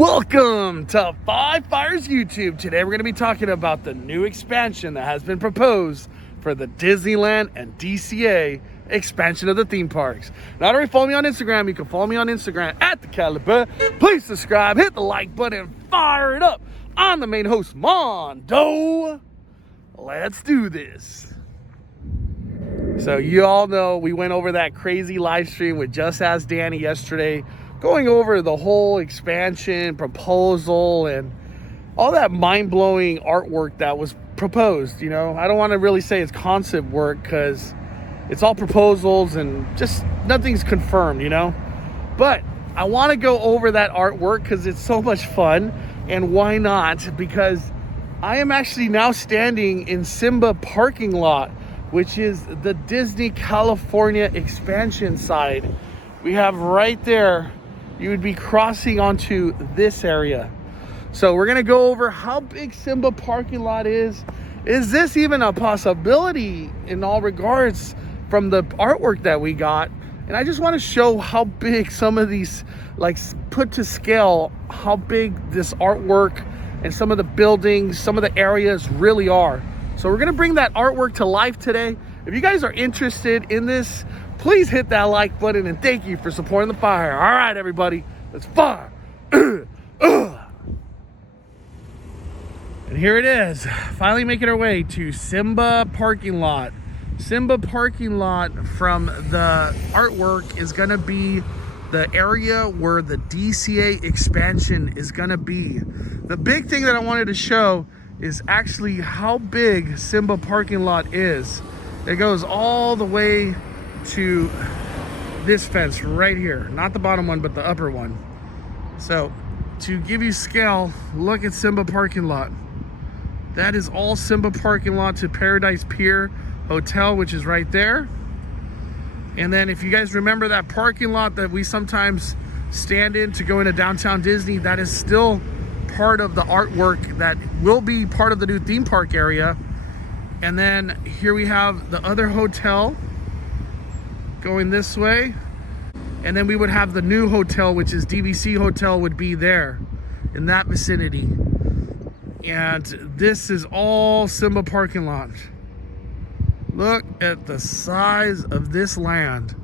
Welcome to Five Fires YouTube. Today we're going to be talking about the new expansion that has been proposed for the Disneyland and DCA expansion of the theme parks. Not only follow me on Instagram, you can follow me on Instagram at the Caliber. Please subscribe, hit the like button, fire it up. I'm the main host, Mondo. Let's do this. So you all know we went over that crazy live stream with Just Ask Danny yesterday, going over the whole expansion proposal and all that mind-blowing artwork that was proposed. You know, I don't want to really say it's concept work because it's all proposals and just nothing's confirmed, you know. But I want to go over that artwork because it's so much fun. And why not? Because I am actually now standing in Simba Parking Lot, which is the Disney California expansion side. We have right there, you would be crossing onto this area. So we're gonna go over how big Simba Parking Lot is. Is this even a possibility in all regards from the artwork that we got? And I just wanna show how big some of these, like put to scale, how big this artwork and some of the buildings, some of the areas really are. So we're gonna bring that artwork to life today. If you guys are interested in this, please hit that like button and thank you for supporting the fire. All right, everybody, let's fire. And here it is, finally making our way to Simba Parking Lot. Simba Parking Lot from the artwork is gonna be the area where the DCA expansion is gonna be. The big thing that I wanted to show is actually how big Simba Parking Lot is. It goes all the way to this fence right here, not the bottom one but the upper one. So to give you scale, look at Simba Parking Lot. That is all Simba Parking Lot to Paradise Pier Hotel, which is right there. And then if you guys remember that parking lot that we sometimes stand in to go into downtown Disney, that is still part of the artwork that will be part of the new theme park area. And then here we have the other hotel going this way, and then we would have the new hotel, which is DVC Hotel, would be there in that vicinity. And this is all Simba Parking Lot. Look at the size of this land.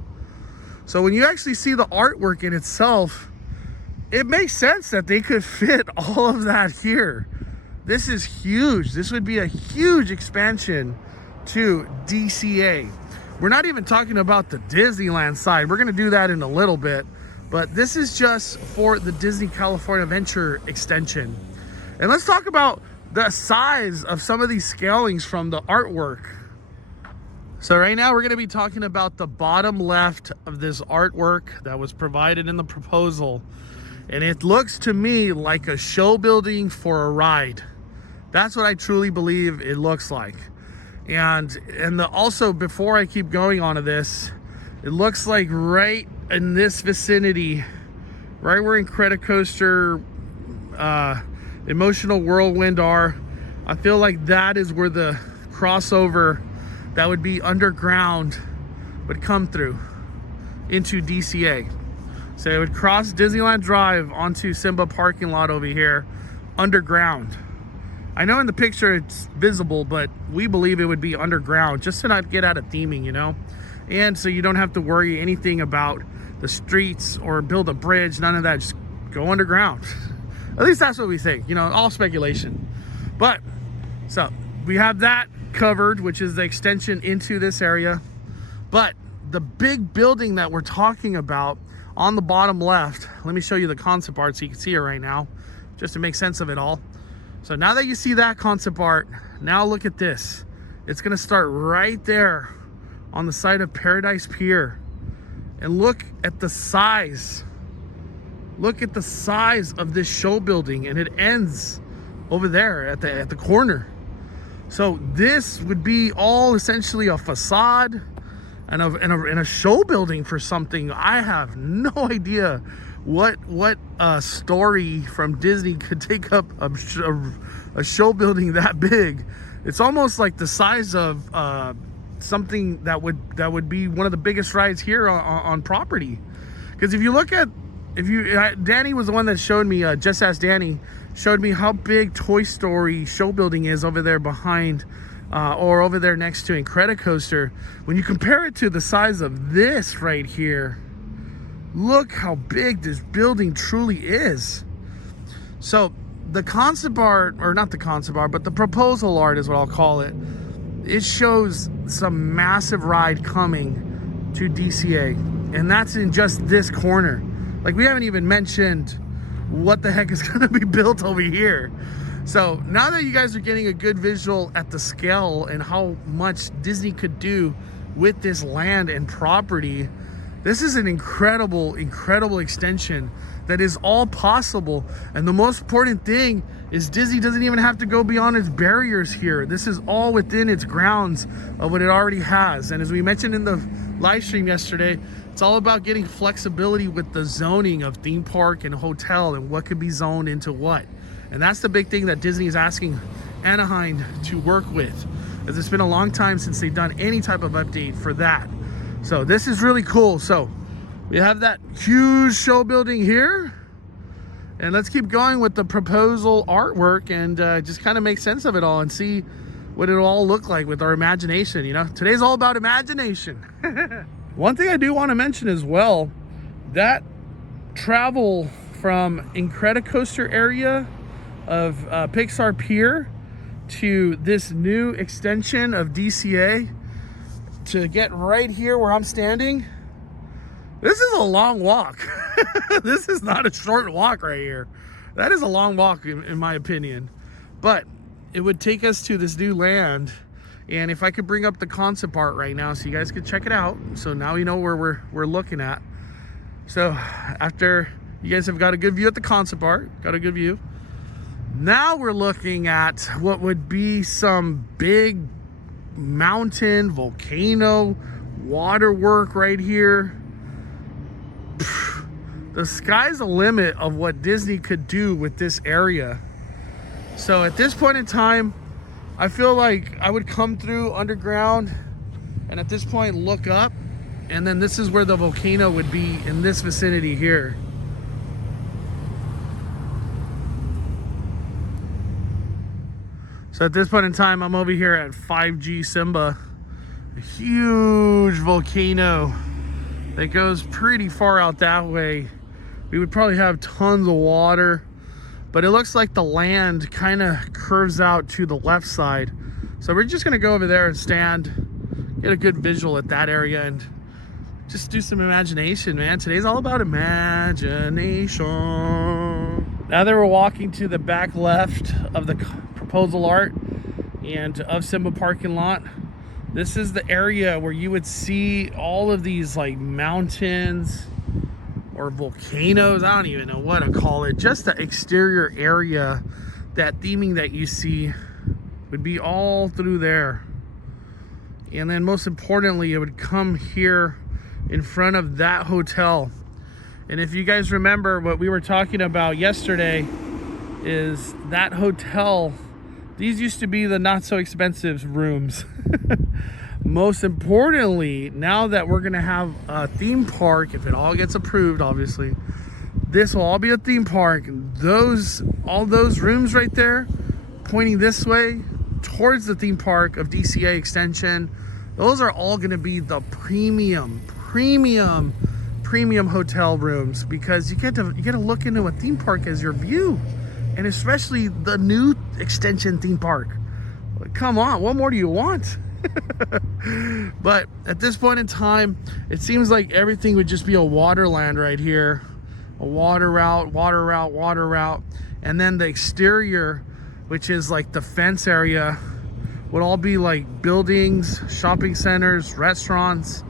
So when you actually see the artwork in itself, it makes sense that they could fit all of that here. This is huge. This would be a huge expansion to DCA. We're not even talking about the Disneyland side. We're gonna do that in a little bit, but this is just for the Disney California Adventure extension. And let's talk about the size of some of these scalings from the artwork. So right now we're gonna be talking about the bottom left of this artwork that was provided in the proposal. And it looks to me like a show building for a ride. That's what I truly believe it looks like. And also, before I keep going onto this, it looks like right in this vicinity, right where Incredicoaster, Emotional Whirlwind are, I feel like that is where the crossover that would be underground would come through into DCA. So it would cross Disneyland Drive onto Simba Parking Lot over here, underground. I know in the picture it's visible, but we believe it would be underground just to not get out of theming, you know? And so you don't have to worry anything about the streets or build a bridge, none of that, just go underground. At least that's what we think, you know, all speculation. But, so we have that covered, which is the extension into this area. But the big building that we're talking about on the bottom left, let me show you the concept art so you can see it right now, just to make sense of it all. So now that you see that concept art, now look at this. It's gonna start right there on the side of Paradise Pier. And look at the size. Look at the size of this show building, and it ends over there at the corner. So this would be all essentially a facade and a show building for something. I have no idea what story from Disney could take up a show building that big. It's almost like the size of something that would be one of the biggest rides here on property. Because if you look at if you, Danny was the one that showed me, Just Ask Danny, showed me how big Toy Story show building is over there behind, or over there next to Incredicoaster. When you compare it to the size of this right here, look how big this building truly is. So the concept art, or not the concept art, but the proposal art is what I'll call it. It shows some massive ride coming to DCA, and that's in just this corner. Like, we haven't even mentioned what the heck is gonna be built over here. So now that you guys are getting a good visual at the scale and how much Disney could do with this land and property, this is an incredible, incredible extension that is all possible. And the most important thing is Disney doesn't even have to go beyond its barriers here. This is all within its grounds of what it already has. And as we mentioned in the live stream yesterday, it's all about getting flexibility with the zoning of theme park and hotel and what could be zoned into what. And that's the big thing that Disney is asking Anaheim to work with, as it's been a long time since they've done any type of update for that. So this is really cool. So we have that huge show building here, and let's keep going with the proposal artwork and just kind of make sense of it all and see what it'll all look like with our imagination. You know, today's all about imagination. One thing I do want to mention as well, that travel from Incredicoaster area of Pixar Pier to this new extension of DCA to get right here where I'm standing, this is a long walk. This is not a short walk right here. That is a long walk in my opinion. But it would take us to this new land. And if I could bring up the concept art right now so you guys could check it out. So now you know where we're looking at. So after you guys have got a good view at the concept art, got a good view. Now we're looking at what would be some big mountain, volcano, waterwork right here. The sky's the limit of what Disney could do with this area. So at this point in time, I feel like I would come through underground and at this point look up, and then this is where the volcano would be, in this vicinity here. So at this point in time, I'm over here at 5G Simba, a huge volcano that goes pretty far out that way. We would probably have tons of water, but it looks like the land kind of curves out to the left side. So we're just gonna go over there and stand, get a good visual at that area and just do some imagination, man. Today's all about imagination. Now that we're walking to the back left of the proposal art and of Simba Parking Lot, this is the area where you would see all of these like mountains or volcanoes. I don't even know what to call it. Just the exterior area, that theming that you see would be all through there. And then most importantly, it would come here in front of that hotel. And if you guys remember what we were talking about yesterday, is that hotel, these used to be the not so expensive rooms. Most importantly, now that we're gonna have a theme park, if it all gets approved, obviously, this will all be a theme park. All those rooms right there, pointing this way towards the theme park of DCA extension, those are all gonna be the premium hotel rooms, because you get to look into a theme park as your view, and especially the new extension theme park. Come on, what more do you want? But at this point in time, it seems like everything would just be a waterland right here. A water route. And then the exterior, which is like the fence area, would all be like buildings, shopping centers, restaurants.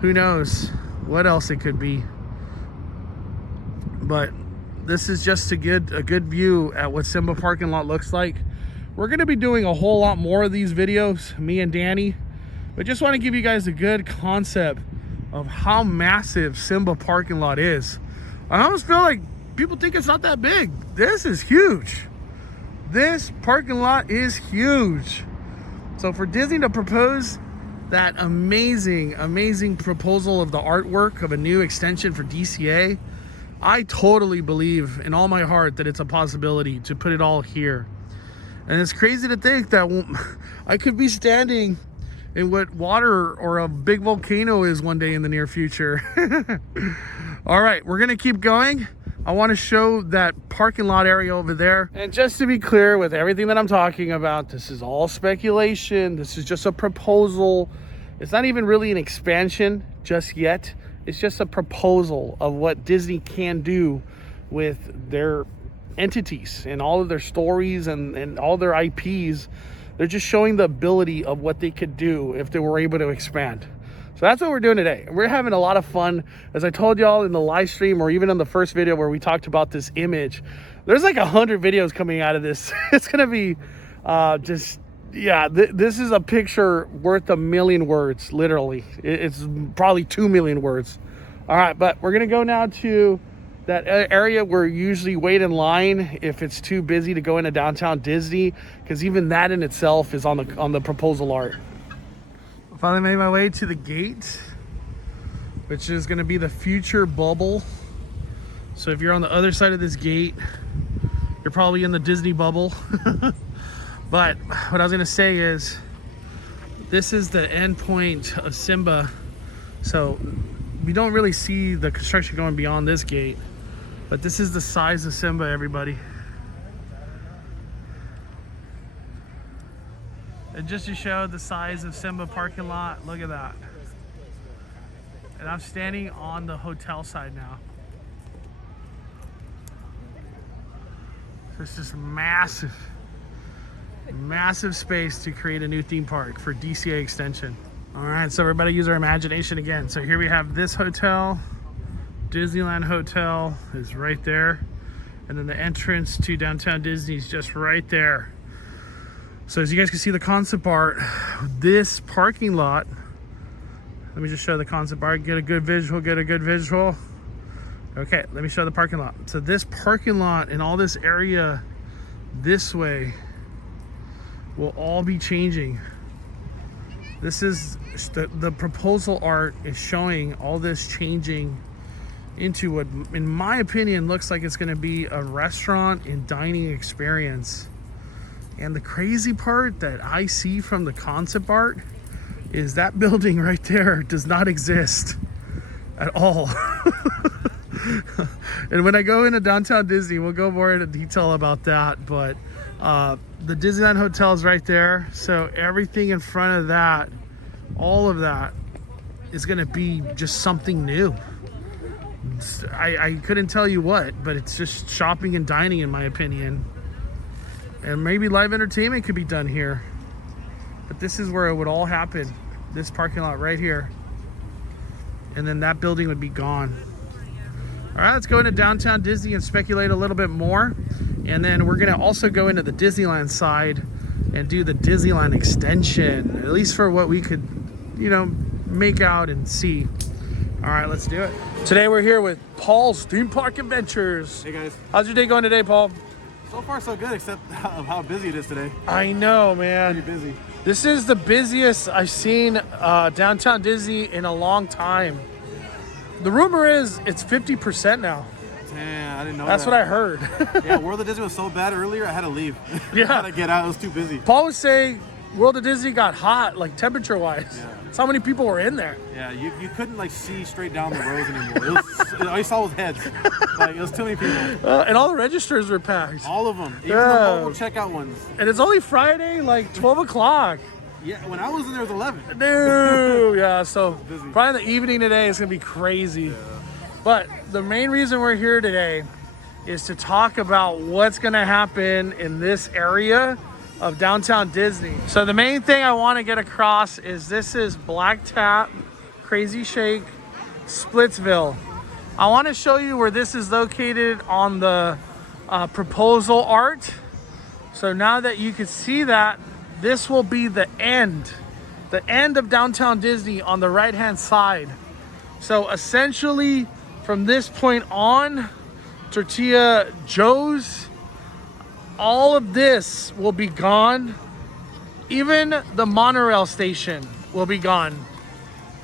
Who knows what else it could be. But this is just to get a good view at what Simba Parking Lot looks like. We're going to be doing a whole lot more of these videos, me and Danny, but just want to give you guys a good concept of how massive Simba Parking Lot is. I almost feel like people think it's not that big. This is huge. This parking lot is huge. So for Disney to propose that amazing proposal of the artwork of a new extension for DCA, I totally believe in all my heart that it's a possibility to put it all here. And it's crazy to think that I could be standing in what water or a big volcano is one day in the near future. All right, we're gonna keep going. I want to show that parking lot area over there. And just to be clear with everything that I'm talking about, this is all speculation. This is just a proposal. It's not even really an expansion just yet. It's just a proposal of what Disney can do with their entities and all of their stories and all their IPs. They're just showing the ability of what they could do if they were able to expand. So that's what we're doing today. We're having a lot of fun. As I told y'all in the live stream, or even in the first video where we talked about this image, there's like 100 videos coming out of this. It's gonna be this is a picture worth a million words, literally. It's probably 2 million words. All right, but we're gonna go now to that area where you usually wait in line if it's too busy to go into downtown Disney, because even that in itself is on the proposal art. Finally made my way to the gate, which is going to be the future bubble. So if you're on the other side of this gate, you're probably in the Disney bubble. But what I was going to say is, this is the end point of Simba. So we don't really see the construction going beyond this gate, but this is the size of Simba, everybody. And just to show the size of Simba parking lot, look at that. And I'm standing on the hotel side now. So it's just massive, massive space to create a new theme park for DCA extension. All right, so everybody use our imagination again. So here we have this hotel. Disneyland Hotel is right there. And then the entrance to downtown Disney is just right there. So as you guys can see the concept art, this parking lot, let me just show the concept art, get a good visual. Okay, let me show the parking lot. So this parking lot and all this area this way will all be changing. This is, the proposal art is showing all this changing into what, in my opinion, looks like it's gonna be a restaurant and dining experience. And the crazy part that I see from the concept art is that building right there does not exist at all. And when I go into downtown Disney, we'll go more into detail about that. But the Disneyland Hotel is right there. So everything in front of that, all of that is gonna be just something new. I couldn't tell you what, but it's just shopping and dining in my opinion. And maybe live entertainment could be done here. But this is where it would all happen. This parking lot right here. And then that building would be gone. All right, let's go into downtown Disney and speculate a little bit more. And then we're gonna also go into the Disneyland side and do the Disneyland extension, at least for what we could, you know, make out and see. All right, let's do it. Today we're here with Paul's Theme Park Adventures. Hey guys. How's your day going today, Paul? So far so good, except of how busy it is today. I know, man. Pretty busy. This is the busiest I've seen downtown Disney in a long time. The rumor is it's 50% now. Damn, I didn't know That's that. what I heard. Yeah, World of Disney was so bad earlier, I had to leave. Yeah. I had to get out, it was too busy. Paul would say World of Disney got hot, like temperature-wise. Yeah. That's how many people were in there. Yeah, you couldn't like see straight down the rows anymore. All you saw was heads. Like, it was too many people. And all the registers were packed. All of them, even Yeah. the mobile checkout ones. And it's only Friday, like 12 o'clock. Yeah, when I was in there, it was 11. No, yeah, so busy. probably the evening today is gonna be crazy. Yeah. But the main reason we're here today is to talk about what's gonna happen in this area of downtown Disney. So the main thing I want to get across is this is Black Tap, Crazy Shake, Splitsville. I want to show you where this is located on the proposal art. So now that you can see that, this will be the end of downtown Disney on the right hand side. So essentially from this point on, Tortilla Joe's, all of this will be gone. Even the Monorail Station will be gone.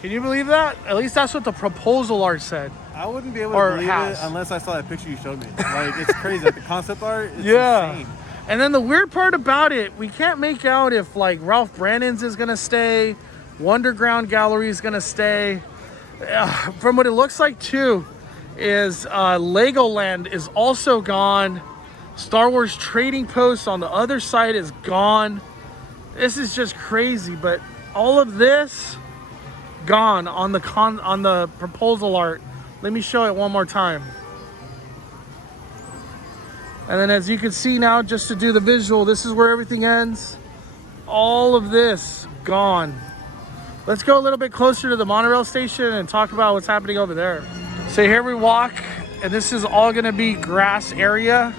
Can you believe that? At least that's what the proposal art said. I wouldn't be able Or to believe has. it unless I saw that picture you showed me. Like, it's crazy. Like, the concept art is Yeah. insane. And then the weird part about it, we can't make out if like Ralph Brandon's is gonna stay, Wonderground Gallery is gonna stay. From what it looks like too, is Legoland is also gone. Star Wars Trading Post on the other side is gone. This is just crazy, but all of this gone on the proposal art. Let me show it one more time. And then as you can see now, just to do the visual, this is where everything ends. All of this gone. Let's go a little bit closer to the Monorail Station and talk about what's happening over there. So here we walk, and this is all gonna be grass area.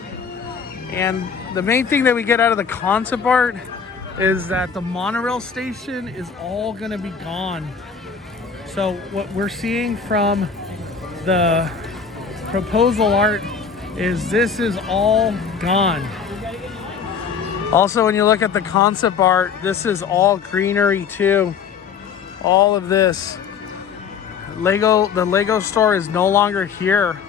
And the main thing that we get out of the concept art is that the Monorail Station is all gonna be gone. So what we're seeing from the proposal art is this is all gone. Also, when you look at the concept art, this is all greenery too. All of this. The Lego store is no longer here.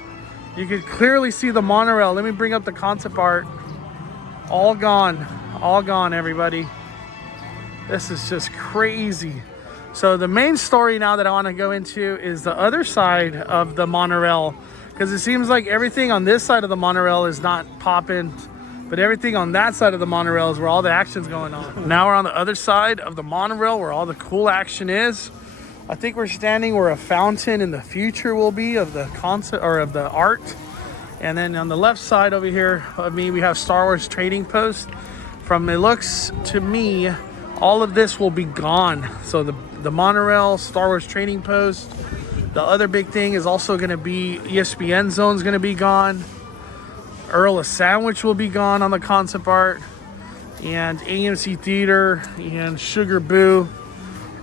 You can clearly see the monorail. Let me bring up the concept art. All gone, everybody. This is just crazy. So the main story now that I want to go into is the other side of the monorail, because it seems like everything on this side of the monorail is not popping, but everything on that side of the monorail is where all the action's going on. Now we're on the other side of the monorail where all the cool action is. I think we're standing where a fountain in the future will be of the concept or of the art. And then on the left side over here of me, we have Star Wars Trading Post. From it looks to me, all of this will be gone. So the monorail, Star Wars Trading Post. The other big thing is also going to be ESPN Zone's going to be gone. Earl of Sandwich will be gone on the concept art. And AMC Theater and Sugar Boo.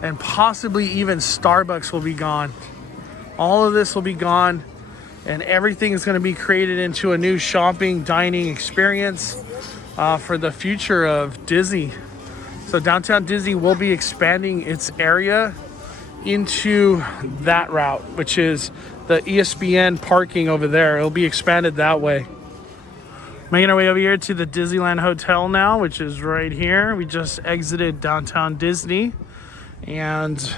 And possibly even Starbucks will be gone. All of this will be gone. And everything is going to be created into a new shopping, dining experience for the future of Disney. So Downtown Disney will be expanding its area into that route, which is the ESPN parking over there. It'll be expanded that way. Making our way over here to the Disneyland Hotel now, which is right here. We just exited Downtown Disney, and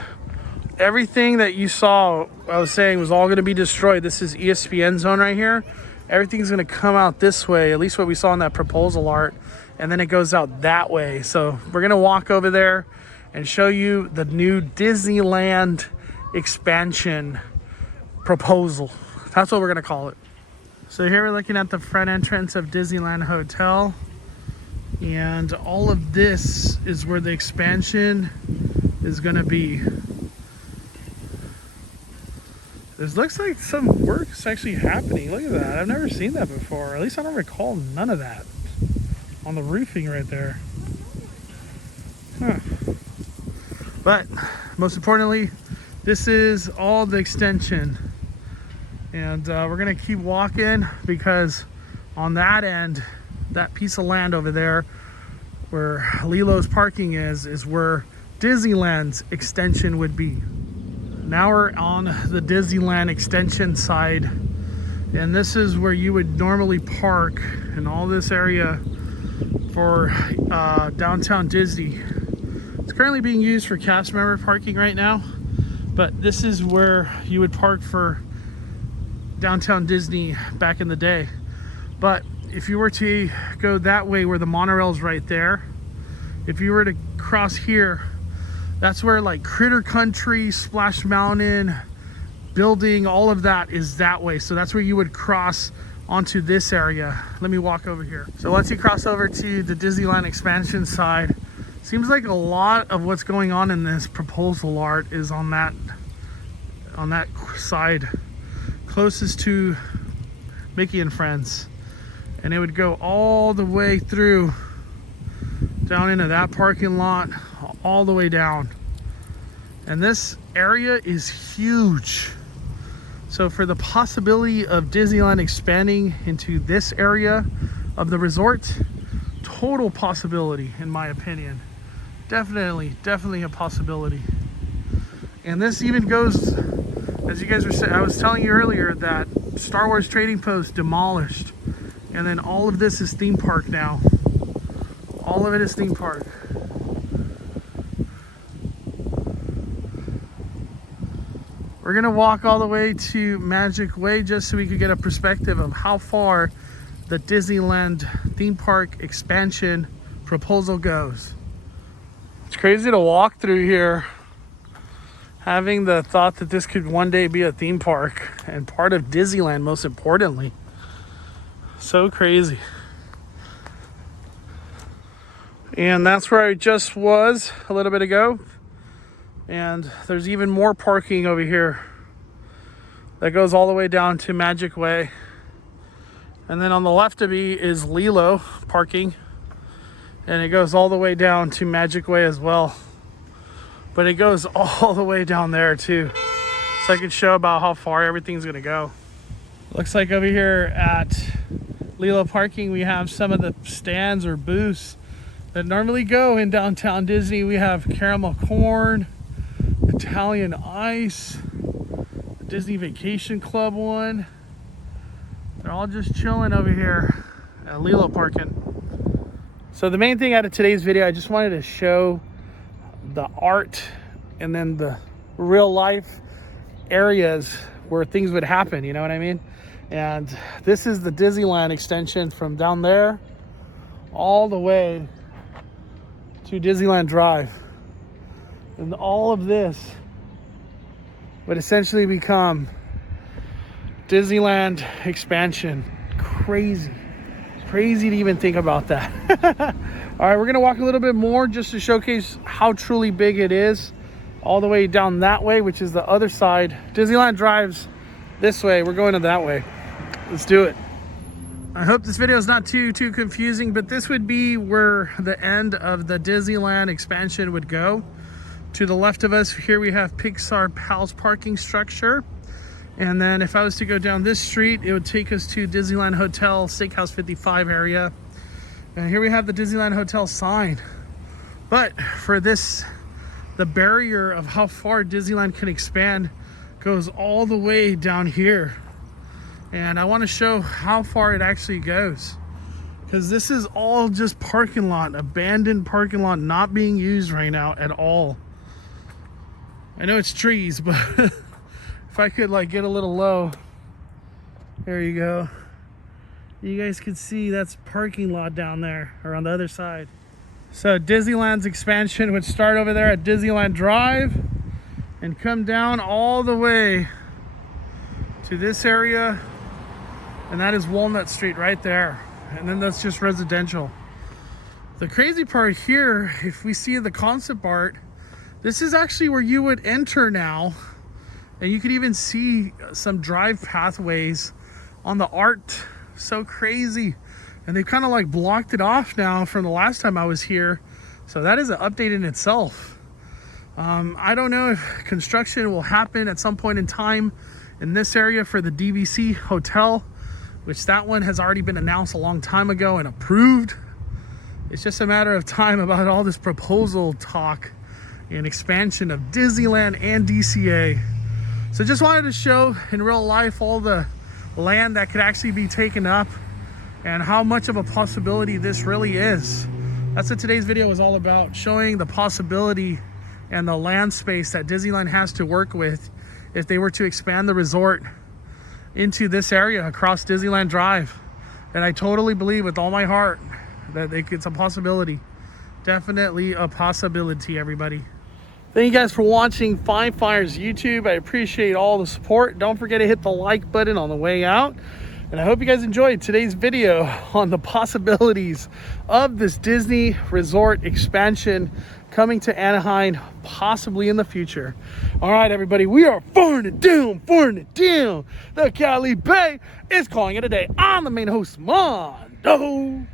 everything that you saw, I was saying, was all going to be destroyed. This is ESPN Zone right here. Everything's going to come out this way, at least what we saw in that proposal art, and then it goes out that way. So we're going to walk over there and show you the new Disneyland expansion proposal. That's what we're going to call it. So here we're looking at the front entrance of Disneyland Hotel, and all of this is where the expansion is going to be. This looks like some work is actually happening. Look at that. I've never seen that before. At least I don't recall none of that on the roofing right there. Huh. But most importantly, this is all the extension. And we're going to keep walking, because on that end, that piece of land over there where Lilo's parking is where Disneyland's extension would be. Now we're on the Disneyland extension side, and this is where you would normally park in all this area for Downtown Disney. It's currently being used for cast member parking right now, but this is where you would park for Downtown Disney back in the day. But if you were to go that way where the monorail's right there, if you were to cross here, that's where like Critter Country, Splash Mountain, building, all of that is that way. So that's where you would cross onto this area. Let me walk over here. So once you cross over to the Disneyland expansion side, seems like a lot of what's going on in this proposal art is on that side closest to Mickey and Friends, and it would go all the way through down into that parking lot, all the way down. And this area is huge. So for the possibility of Disneyland expanding into this area of the resort, total possibility in my opinion. Definitely a possibility. And this even goes As you guys were saying, I was telling you earlier that Star Wars Trading Post demolished, and then all of this is theme park now. All of it is theme park. We're gonna walk all the way to Magic Way just so we could get a perspective of how far the Disneyland theme park expansion proposal goes. It's crazy to walk through here, having the thought that this could one day be a theme park and part of Disneyland, most importantly. So crazy. And that's where I just was a little bit ago. And there's even more parking over here that goes all the way down to Magic Way. And then on the left of me is Lilo Parking. And it goes all the way down to Magic Way as well. But it goes all the way down there too. So I could show about how far everything's gonna go. Looks like over here at Lilo Parking, we have some of the stands or booths that normally go in downtown Disney. We have caramel corn, Italian ice, Disney Vacation Club one. They're all just chilling over here at Lilo Parking. So the main thing out of today's video, I just wanted to show the art and then the real life areas where things would happen, you know what I mean? And this is the Disneyland extension from down there all the way to Disneyland Drive. And all of this would essentially become Disneyland expansion. Crazy to even think about that. All right, we're gonna walk a little bit more just to showcase how truly big it is. All the way down that way, which is the other side. Disneyland Drive's this way, we're going to that way. Let's do it. I hope this video is not too confusing, but this would be where the end of the Disneyland expansion would go. To the left of us here we have Pixar Palace parking structure. And then if I was to go down this street, it would take us to Disneyland Hotel, Steakhouse 55 area. And here we have the Disneyland Hotel sign. But for this, the barrier of how far Disneyland can expand goes all the way down here. And I want to show how far it actually goes. Because this is all just parking lot, abandoned parking lot, not being used right now at all. I know it's trees, but if I could like get a little low, there you go. You guys can see that's parking lot down there, or on the other side. So Disneyland's expansion would start over there at Disneyland Drive and come down all the way to this area. And that is Walnut Street right there. And then that's just residential. The crazy part here, if we see the concept art, this is actually where you would enter now. And you could even see some drive pathways on the art. So crazy. And they kind of like blocked it off now from the last time I was here. So that is an update in itself. I don't know if construction will happen at some point in time in this area for the DVC Hotel, which that one has already been announced a long time ago and approved. It's just a matter of time about all this proposal talk and expansion of Disneyland and DCA. So just wanted to show in real life all the land that could actually be taken up and how much of a possibility this really is. That's what today's video is all about, showing the possibility and the land space that Disneyland has to work with if they were to expand the resort into this area across Disneyland Drive. And I totally believe with all my heart that it's a possibility. Definitely a possibility, everybody. Thank you guys for watching Five Fires YouTube. I appreciate all the support. Don't forget to hit the like button on the way out. And I hope you guys enjoyed today's video on the possibilities of this Disney resort expansion coming to Anaheim, possibly in the future. All right, everybody, we are pouring it down. The Cali Bay is calling it a day. I'm the main host, Mondo.